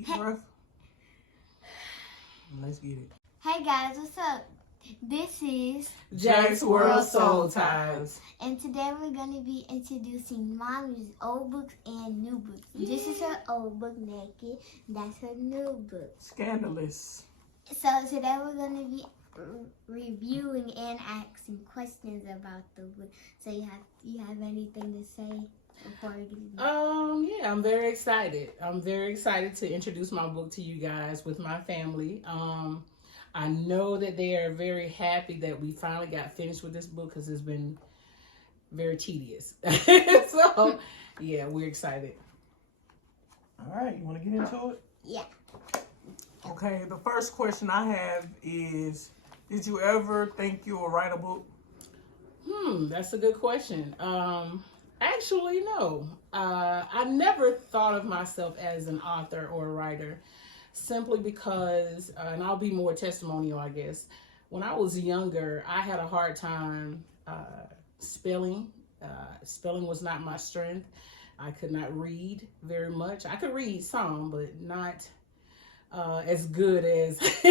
Deep breath. Let's get it. Hey guys, what's up? This is Jack's World Soul Ties. And today we're going to be introducing Mommy's old books and new books. This is her old book, Naked. That's her new book. Scandalous. So today we're going to be reviewing and asking questions about the book. So you have anything to say before we get into Yeah, I'm very excited. I'm very excited to introduce my book to you guys with my family. I know that they are very happy that we finally got finished with this book because it's been very tedious. So, yeah, we're excited. All right, you want to get into it? Yeah. Okay, the first question I have is, did you ever think you would write a book? That's a good question. Actually, no. I never thought of myself as an author or a writer, simply because, and I'll be more testimonial, I guess. When I was younger, I had a hard time spelling. Spelling was not my strength. I could not read very much. I could read some, but not as good as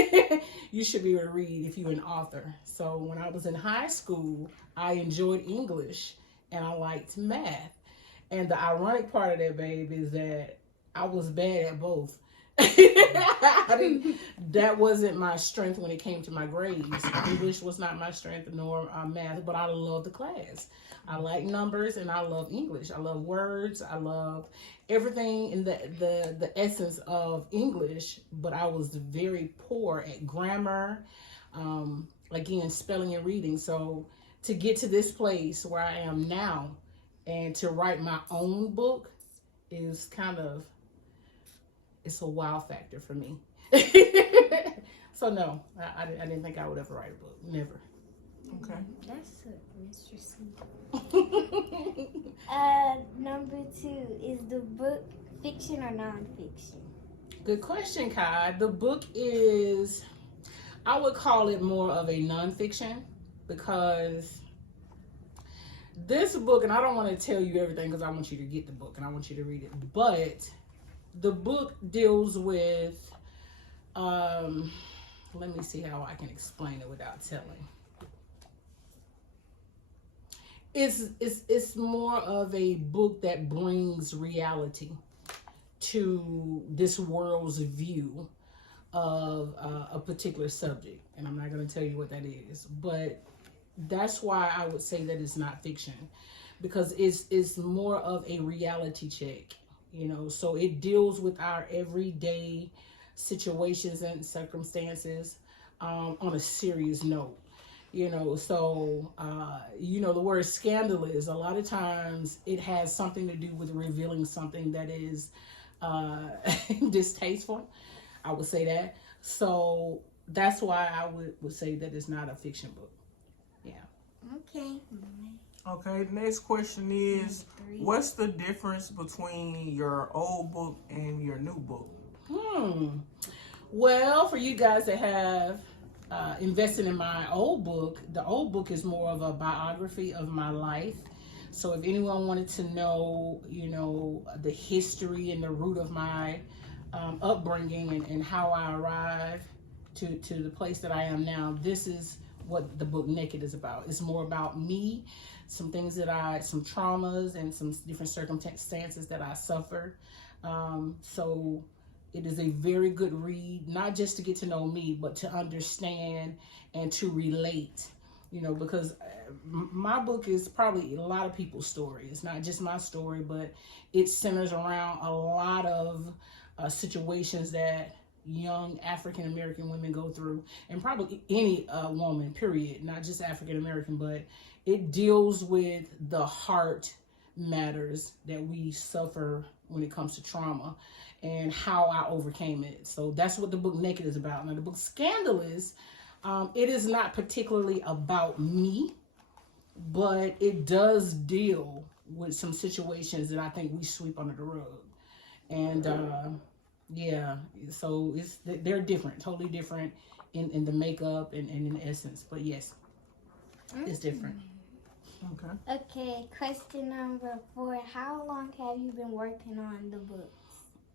you should be able to read if you're an author. So when I was in high school, I enjoyed English and I liked math. And the ironic part of that, babe, is that I was bad at both. That wasn't my strength when it came to my grades. English was not my strength, nor math, but I loved the class. I like numbers and I love English. I love words. I love everything in the essence of English, but I was very poor at grammar, again, spelling and reading. So to get to this place where I am now and to write my own book is it's a wow factor for me. So no, I didn't think I would ever write a book. Never. Okay. That's interesting. Number 2, is the book fiction or nonfiction? Good question, Kai. The book is, I would call it more of a nonfiction, because this book, and I don't want to tell you everything because I want you to get the book and I want you to read it, but the book deals with, let me see how I can explain it without telling. It's more of a book that brings reality to this world's view of a particular subject, and I'm not going to tell you what that is, but that's why I would say that it's not fiction, because it's more of a reality check, so it deals with our everyday situations and circumstances on a serious note. So the word scandalous, a lot of times it has something to do with revealing something that is distasteful. I would say that. So that's why I would say that it's not a fiction book. Yeah. Okay. Okay, the next question is, what's the difference between your old book and your new book? Well, for you guys that have invested in my old book, the old book is more of a biography of my life. So if anyone wanted to know, the history and the root of my upbringing and how I arrived to the place that I am now, this is what the book Naked is about. It's more about me, some things some traumas and some different circumstances that I suffered. So it is a very good read, not just to get to know me, but to understand and to relate, because my book is probably a lot of people's story. It's not just my story, but it centers around a lot of situations that young African American women go through, and probably any woman, period, not just African American, but it deals with the heart matters that we suffer when it comes to trauma and how I overcame it. So that's what the book Naked is about. Now the book Scandalous, it is not particularly about me, but it does deal with some situations that I think we sweep under the rug. And yeah, so they're different, totally different in the makeup and in the essence. But yes, it's different. Okay. Okay, question number 4. How long have you been working on the books?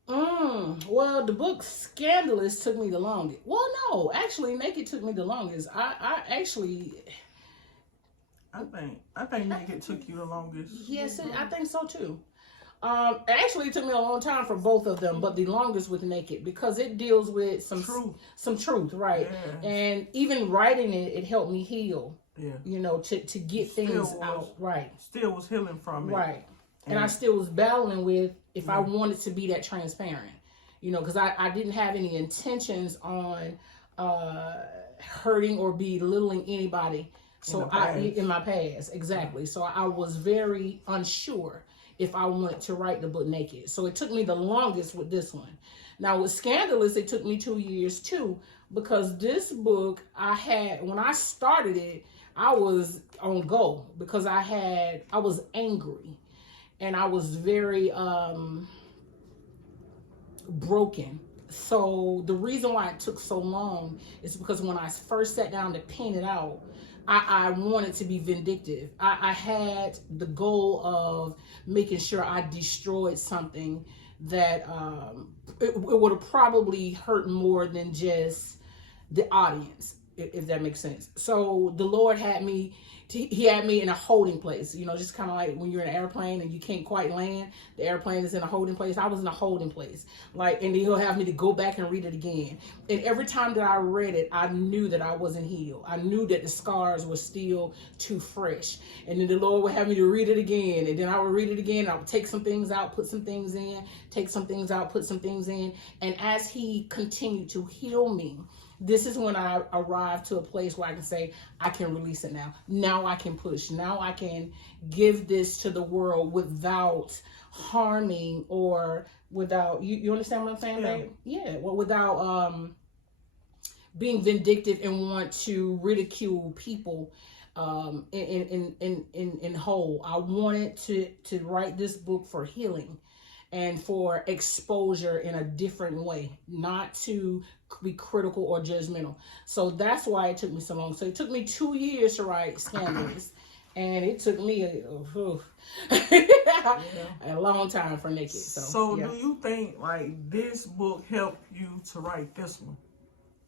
Well, the book Scandalous took me the longest. Well, no, actually, Naked took me the longest. I think Naked took you the longest. Yes, I think so too. Actually, it took me a long time for both of them, but the longest with Naked because it deals with some truth, right? Yeah. And even writing it, it helped me heal. Yeah. You know, to get things out, right? Still was healing from it, right? And I still was battling with if I wanted to be that transparent, you know, because I didn't have any intentions on hurting or belittling anybody. So in my past, exactly. So I was very unsure if I wanted to write the book Naked. So it took me the longest with this one. Now with Scandalous, it took me 2 years too, because this book when I started it, I was on go because I was angry and I was very broken. So the reason why it took so long is because when I first sat down to pen it out, I wanted to be vindictive. I had the goal of making sure I destroyed something that it would have probably hurt more than just the audience, if that makes sense. So the Lord had me, he had me in a holding place, you know, just kind of like when you're in an airplane and you can't quite land, the airplane is in a holding place. I was in a holding place, like, and then he'll have me to go back and read it again. And every time that I read it, I knew that I wasn't healed. I knew that the scars were still too fresh. And then the Lord would have me to read it again. And then I would read it again. I would take some things out, put some things in, take some things out, put some things in. And as he continued to heal me, this is when I arrived to a place where I can say, I can release it now. Now I can push. Now I can give this to the world without harming or without, you understand what I'm saying, babe? Yeah, well, without being vindictive and want to ridicule people in whole. I wanted to write this book for healing and for exposure in a different way, not to be critical or judgmental. So that's why it took me so long. So it took me 2 years to write Scandalous, and it took me a long time for Naked. So do you think like this book helped you to write this one?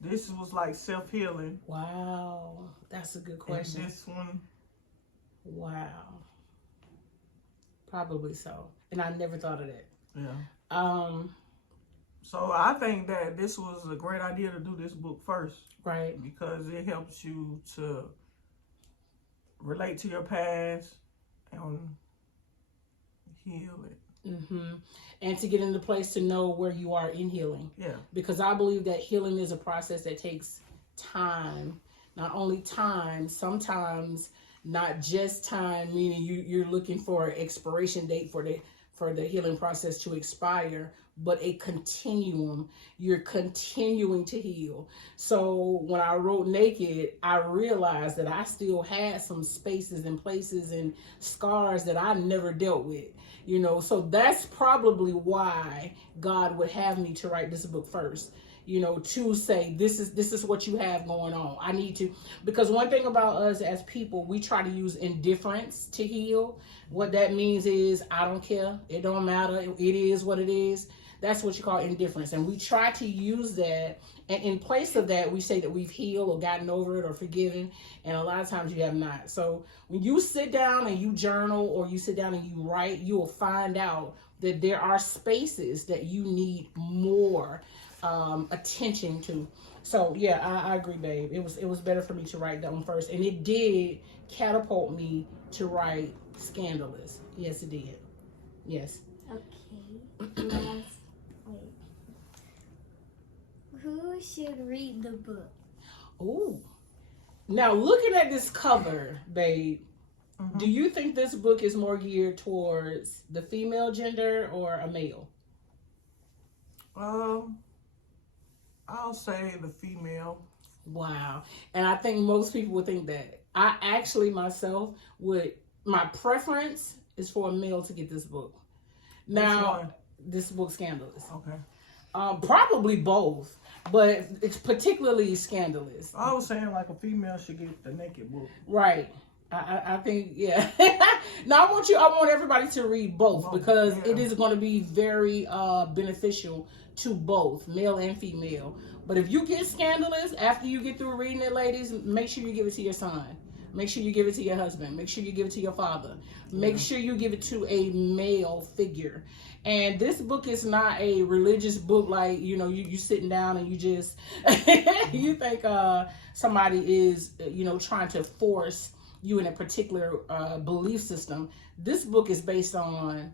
This was like self-healing. Wow, that's a good question. And this one? Wow. Probably so. And I never thought of that. Yeah. So I think that this was a great idea to do this book first. Right. Because it helps you to relate to your past and heal it. Mm-hmm. And to get in the place to know where you are in healing. Yeah. Because I believe that healing is a process that takes time. Not only time, sometimes not just time, meaning you're looking for an expiration date for the healing process to expire, but a continuum. You're continuing to heal. So when I wrote Naked, I realized that I still had some spaces and places and scars that I never dealt with, you know. So that's probably why God would have me to write this book first, you know, to say, this is what you have going on. I need to, because one thing about us as people, we try to use indifference to heal. What that means is, I don't care. It don't matter. It is what it is. That's what you call indifference. And we try to use that. And in place of that, we say that we've healed or gotten over it or forgiven. And a lot of times you have not. So when you sit down and you journal or you sit down and you write, you will find out that there are spaces that you need more attention to. So yeah, I agree, babe. It was better for me to write that one first. And it did catapult me to write Scandalous. Yes, it did. Yes. Okay. Wait. Who should read the book? Ooh. Now, looking at this cover, babe, do you think this book is more geared towards the female gender or a male? I'll say the female. Wow. And I think most people would think that. I actually myself my preference is for a male to get this book. Now, this book, Scandalous. Okay. Probably both, but it's particularly Scandalous. I was saying like a female should get the Naked book. Right. I think, yeah. Now I want everybody to read both because it is going to be very beneficial to both male and female. But if you get Scandalous after you get through reading it, ladies, make sure you give it to your son. Make sure you give it to your husband. Make sure you give it to your father. Make sure you give it to a male figure. And this book is not a religious book like, you sitting down and you just, you think somebody is, trying to force you in a particular belief system. This book is based on,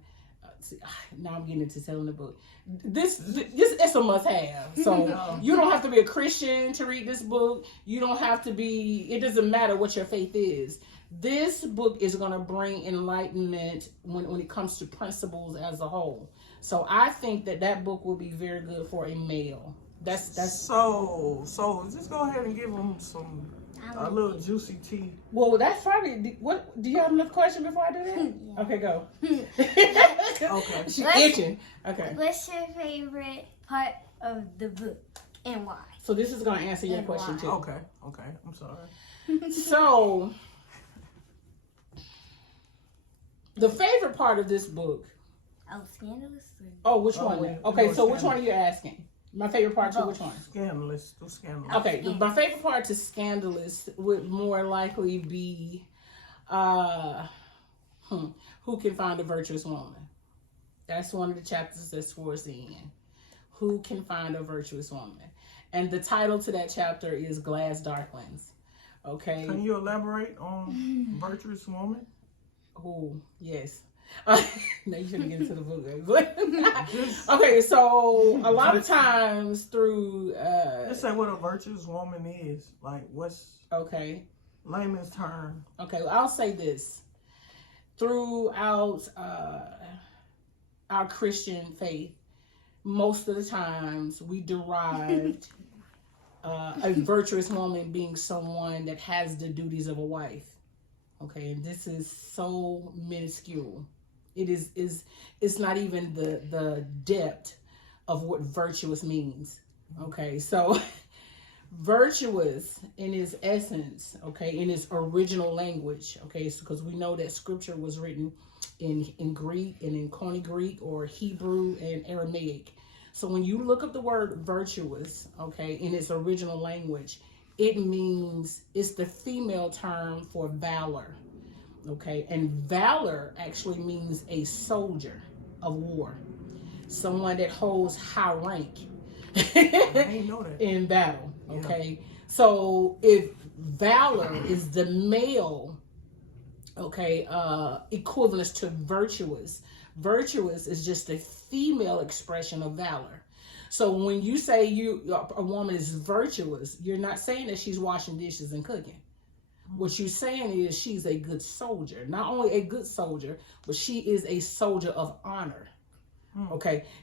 now I'm getting into telling the book. This it's a must-have. So you don't have to be a Christian to read this book. You don't have to be, it doesn't matter what your faith is. This book is going to bring enlightenment when it comes to principles as a whole. So I think that book will be very good for a male. That's so just go ahead and give them a little juicy tea. Well, that's probably what. Do you have another question before I do that? Yeah. Okay, go. Okay. She's itching. Okay. What's your favorite part of the book and why? So this is going to answer your question too. Okay. I'm sorry. So the favorite part of this book. Oh, Scandalous. Oh, which one? Okay, so which one are you asking? My favorite part to which one? Scandalous. Scandalous. Okay, my favorite part to Scandalous would more likely be who can find a virtuous woman. That's one of the chapters that's towards the end. Who can find a virtuous woman? And the title to that chapter is Glass Darklings. Okay. Can you elaborate on virtuous woman? Oh, yes. Now you shouldn't get into the book. Okay, so a lot of times through just say what a virtuous woman is. Like what's layman's term. Okay, well, I'll say this. Throughout our Christian faith, most of the times we derived a virtuous woman being someone that has the duties of a wife. Okay, and this is so minuscule. It's not even the depth of what virtuous means. Okay, so virtuous in its essence, in its original language, because we know that scripture was written in Greek and in Koine Greek or Hebrew and Aramaic. So when you look up the word virtuous, in its original language, it means, it's the female term for valor. And valor actually means a soldier of war, someone that holds high rank in battle. So if valor is the male equivalent to virtuous is just a female expression of valor. So when you say a woman is virtuous, you're not saying that she's washing dishes and cooking. What you're saying is she's a good soldier. Not only a good soldier, but she is a soldier of honor.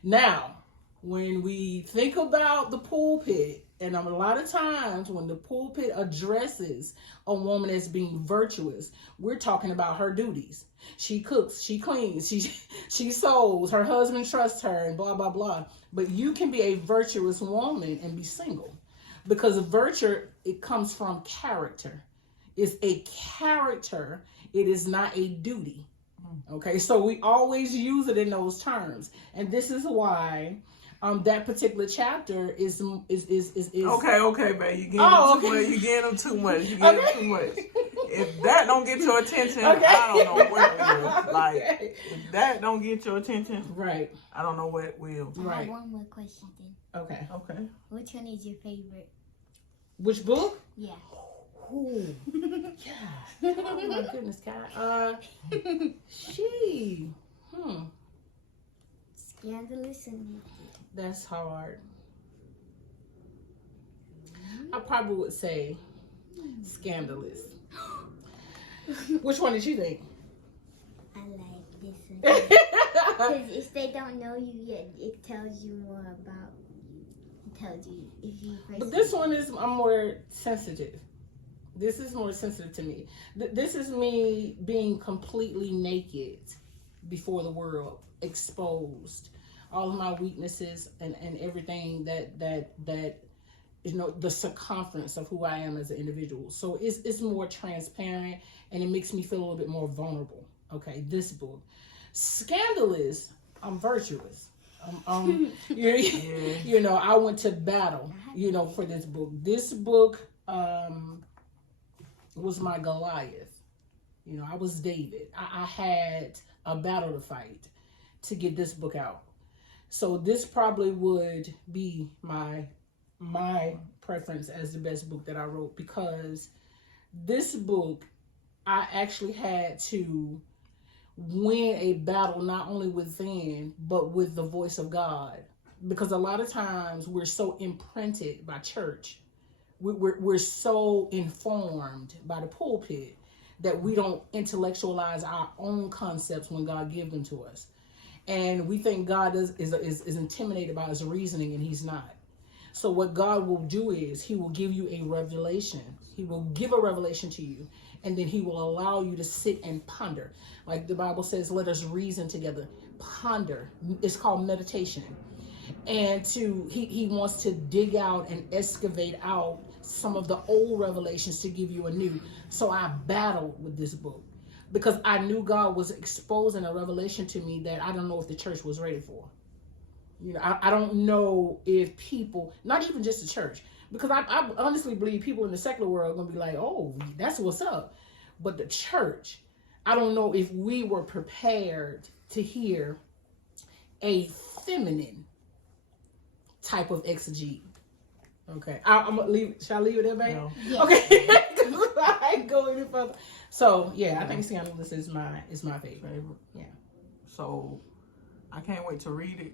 Now, when we think about the pulpit, and a lot of times when the pulpit addresses a woman as being virtuous, we're talking about her duties. She cooks, she cleans, she sews, her husband trusts her, and blah, blah, blah. But you can be a virtuous woman and be single. Because virtue, it comes from character. It's a character. It is not a duty. So we always use it in those terms. And this is why that particular chapter is okay, babe. You getting them too much. You getting them too much. If that don't get your attention, I don't know what will. Like, if that don't get your attention, right? I don't know what will. I have one more question then. Okay. Which one is your favorite? Which book? Yeah. Oh, yeah. Oh my goodness, God. Scandalous and that's hard. I probably would say Scandalous. Which one did you think? I like this one. Because if they don't know you yet, it tells you more about you. It tells you if you. But this one is more sensitive. This is more sensitive to me. This is me being completely naked before the world, exposed, all of my weaknesses and everything that the circumference of who I am as an individual. So it's more transparent, and it makes me feel a little bit more vulnerable. Okay, this book. Scandalous, I'm virtuous. I went to battle, for this book. This book was my Goliath. I was David. I had a battle to fight to get this book out. So this probably would be my preference as the best book that I wrote, because this book, I actually had to win a battle not only within, but with the voice of God. Because a lot of times we're so imprinted by church, we're so informed by the pulpit that we don't intellectualize our own concepts when God gives them to us. And we think God is intimidated by his reasoning, and he's not. So what God will do is he will give you a revelation. He will give a revelation to you, and then he will allow you to sit and ponder. Like the Bible says, let us reason together. Ponder. It's called meditation. And he wants to dig out and excavate out some of the old revelations to give you a new. So I battled with this book, because I knew God was exposing a revelation to me that I don't know if the church was ready for. I don't know if people, not even just the church, because I honestly believe people in the secular world are going to be like, oh, that's what's up. But the church, I don't know if we were prepared to hear a feminine type of exegete. Okay, I'm gonna leave. Shall I leave it there, babe? No. Yeah. Okay, I ain't go any further. So yeah, I think Scandalous is my favorite. Yeah. So I can't wait to read it.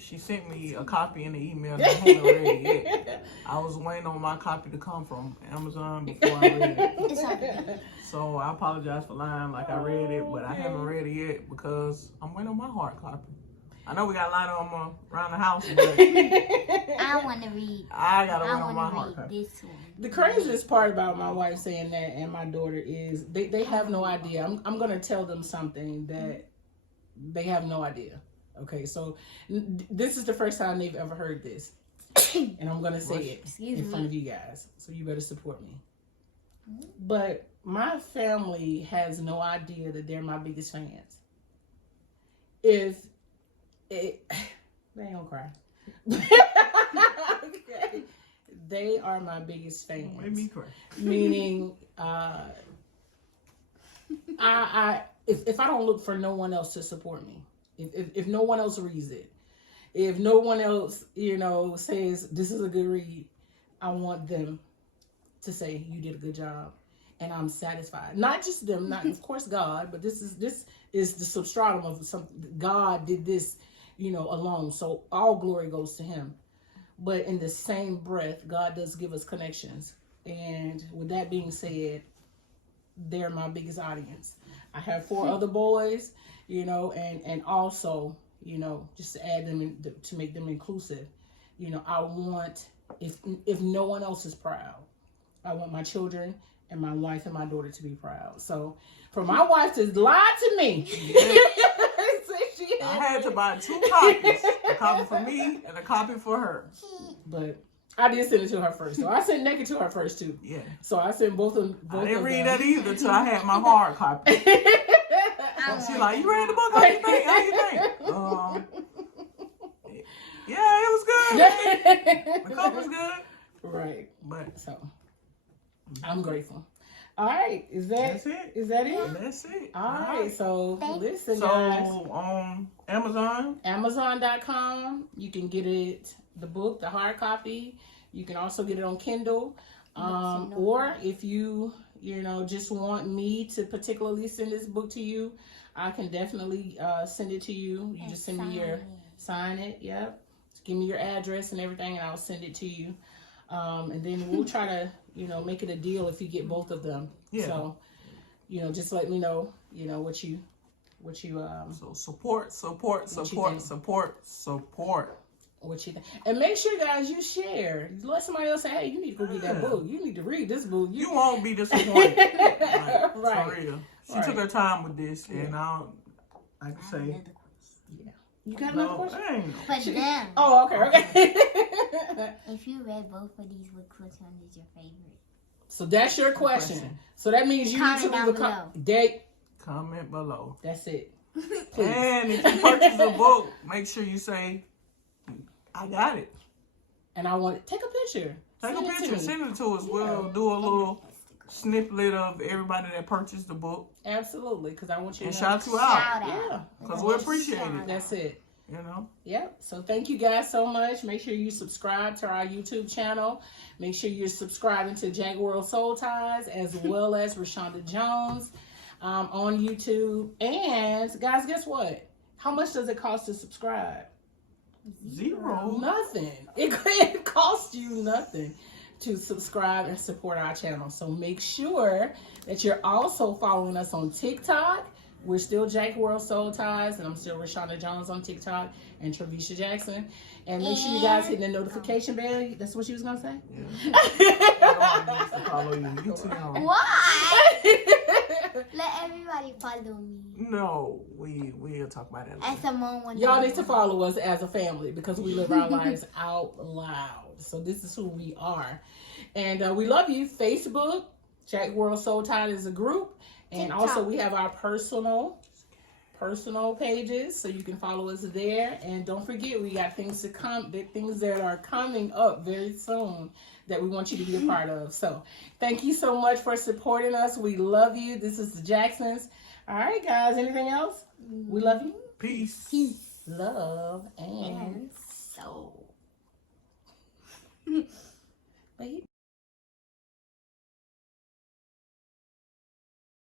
She sent me a copy in the email. And I haven't read it yet. I was waiting on my copy to come from Amazon before I read it. So I apologize for lying like I read it, but I haven't read it yet because I'm waiting on my hard copy. I know we got a lot of them around the house, but I want to read. I gotta wait on my hard copy. This one. The craziest part about my wife saying that and my daughter is they have no idea. I'm gonna tell them something that they have no idea. Okay, so this is the first time they've ever heard this, and I'm gonna say it in front of you guys. So you better support me. But my family has no idea that they're my biggest fans. They ain't gonna cry. Okay. They are my biggest fans. Made me cry. Meaning, if I don't look for no one else to support me, if no one else reads it, if no one else, says this is a good read, I want them to say you did a good job, and I'm satisfied. Not just them, not of course God, but this is the substratum of something. God did this, alone. So all glory goes to him. But in the same breath, God does give us connections. And with that being said, they're my biggest audience. I have 4 other boys, and also, just to add them in, to make them inclusive, I want, if no one else is proud, I want my children and my wife and my daughter to be proud. So for my wife to lie to me, I had to buy 2 copies, a copy for me and a copy for her. But I did send it to her first. So I sent Naked to her first too. Yeah. So I sent both of them. I didn't read that either till I had my hard copy. She like, you read the book? How you think? Yeah, it was good. The cover was good. Right. But so I'm grateful. All right, that's it? Is that it? That's it. All right. So listen, so, guys. on Amazon, Amazon.com, you can get it, the book, the hard copy. You can also get it on Kindle. Or if you just want me to particularly send this book to you, I can definitely send it to you. You just send me sign it. Yep. Give me your address and everything, and I'll send it to you. And then we'll try to, make it a deal if you get both of them. Yeah. So, just let me know, what you so support. What you think. And make sure, guys, you share. Let somebody else say, hey, you need to go get that book. You need to read this book. You won't be disappointed. Right. For real. She took her time with this, and I can say. Yeah. You got another question? Put it down. Oh, okay. If you read both of these books, which one is your favorite? So that's your question. So that means you need to leave a comment below. That's it. Please. And if you purchase a book, make sure you say, I got it. And I want to take a picture. Send it to us. We'll do a little snippet of everybody that purchased the book. Absolutely, because I want you to shout you out. Yeah, because we appreciate it. That's it. You know. Yep. So thank you guys so much. Make sure you subscribe to our YouTube channel. Make sure you're subscribing to Jack World Soul Ties as well as Rashonda Jones on YouTube. And guys, guess what? How much does it cost to subscribe? Zero. Nothing. It costs you nothing to subscribe and support our channel. So make sure that you're also following us on TikTok. We're still Jack World Soul Ties, and I'm still Rashonda Jones on TikTok and Trevisha Jackson. And make sure you guys hit the notification bell. That's what she was gonna say. Yeah. Follow you. Why? Let everybody follow me. No, we'll talk about that later. Y'all need to follow us as a family because we live our lives out loud. So this is who we are, and we love you. Facebook, Jack World Soul Tide is a group, and TikTok. Also we have our personal pages, so you can follow us there. And don't forget, we got things to come, things that are coming up very soon that we want you to be a part of. So thank you so much for supporting us. We love you. This is the Jacksons. All right, guys. Anything else? We love you. Peace. Love and soul.